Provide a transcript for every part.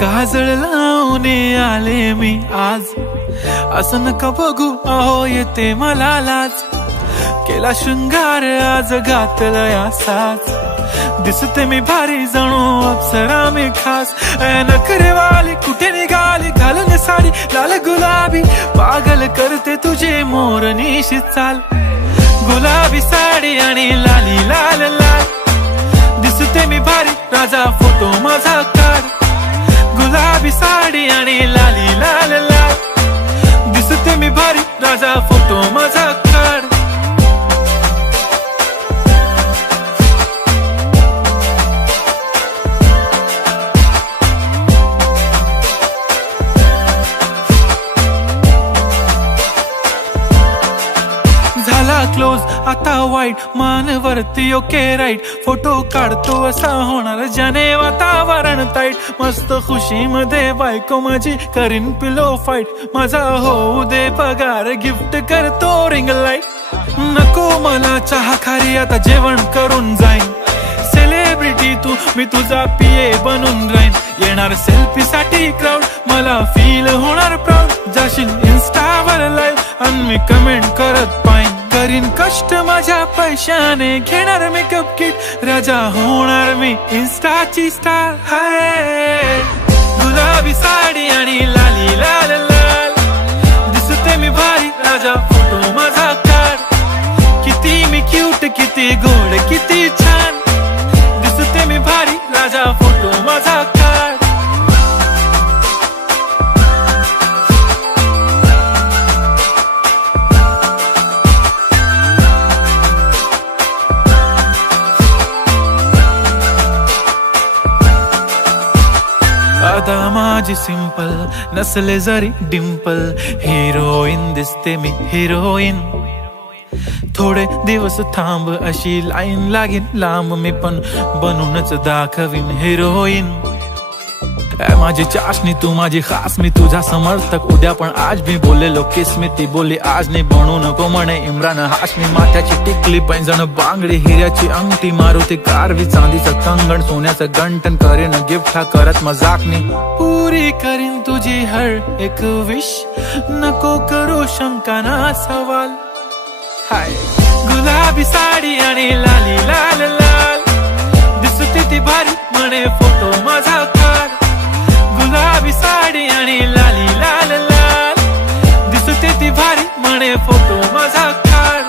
काजळ लावून आले मी आज, असं नका बघू अहो येते मला लाज। केला शृंगार आज घातला असाच, दिसते मी भारी जणू अप्सरा मी खास। नखरेवाली कुठे निघाली घालून साडी लाल गुलाबी, पागल करते तुझे मोरनीशी चाल। गुलाबी साडी आणि लाली लाल लाल, दिसते मी भारी राजा फोटो माझा काढ। गुलाबी साडी आणि लाली लाल लाल, दिसते मी भारी राजा फोटो माझा काढ। झाला क्लोज आता वाईट, मान वरती ओके राईट, फोटो काढतो असा होणार ज्याने वातावरण ताईट। मस्त खुशी मध्ये बायको माझी करीन पिलो फाईट, माझा होऊ दे पगार गिफ्ट करतो रिंग लाईट। नको मला चहा खारी आता जेवण करून जाईन, सेलिब्रिटी तू मी तुझा पिये बनून राहीन। येणार सेल्फी साठी क्राऊड मला फील होणार प्राऊड, जाशील इन्स्टावर लाईव्ह आणि मी कमेंट करत पाईन। करीन कष्ट माझ्या पैशाने घेणार मेकअप किट, राजा होणार मी इन्स्टाची स्टार। हाय गुलाबी साडी आणि लाली लाल लाल, दिसते मी भारी राजा फोटो माझा काढ। किती मी क्यूट किती गोड किती छान, दिसते मी भारी राजा फोटो माझा काढ। आता माझी सिंपल नसले जरी डिंपल, हिरोईन दिसते मी हिरोईन। थोडे दिवस थांब अशी लाईन लागेल लांब, मी पण बनूनच दाखवीन हिरोईन। माझी चाशनी तू माझी खास, मी तुझा समर्थक उद्या पण आज मी बोललेलो किस मी, ती बोली आज नाही बनू नको म्हणे इम्रान हाशमी। माथ्याची टिकली पैंजण बांगडी हिऱ्याची अंगठी, मारुती कारवी चांदीचं कंगण सोन्याचं गंटन, करेन गिफ्ट हा करत मजाकनी। पुरी करीन तुझी हर एक विश, नको करू शंका ना सवाल। हाय गुलाबी साडी आणि लाली लाल लाल, दिसते ती भारी म्हणे फोटो माझा काढ। गुलाबी साडी आणि लाली लाल लाल, दिसते ती भारी म्हणे फोटो माझा काढ।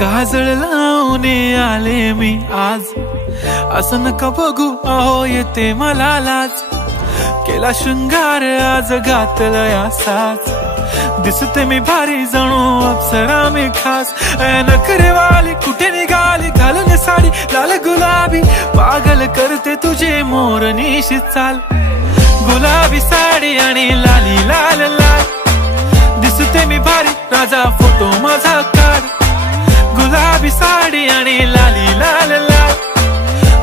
काजळ लावून आले मी आज, असं नका बघू अहो येते मला लाज। केला शृंगार आज घातला असाच, दिसते मी भारी जणू अप्सरा मी खास। नखरेवाली कुठे निघाली घालून साडी लाल गुलाबी, पागल करते तुझे मोरनीशी चाल। गुलाबी साडी आणि लाली लाल लाल, दिसते मी भारी राजा फोटो माझा काढ। गुलाबी साडी आणि लाली लाल लाल,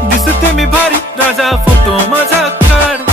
दिसते मी भारी राजा फोटो माझा काढ।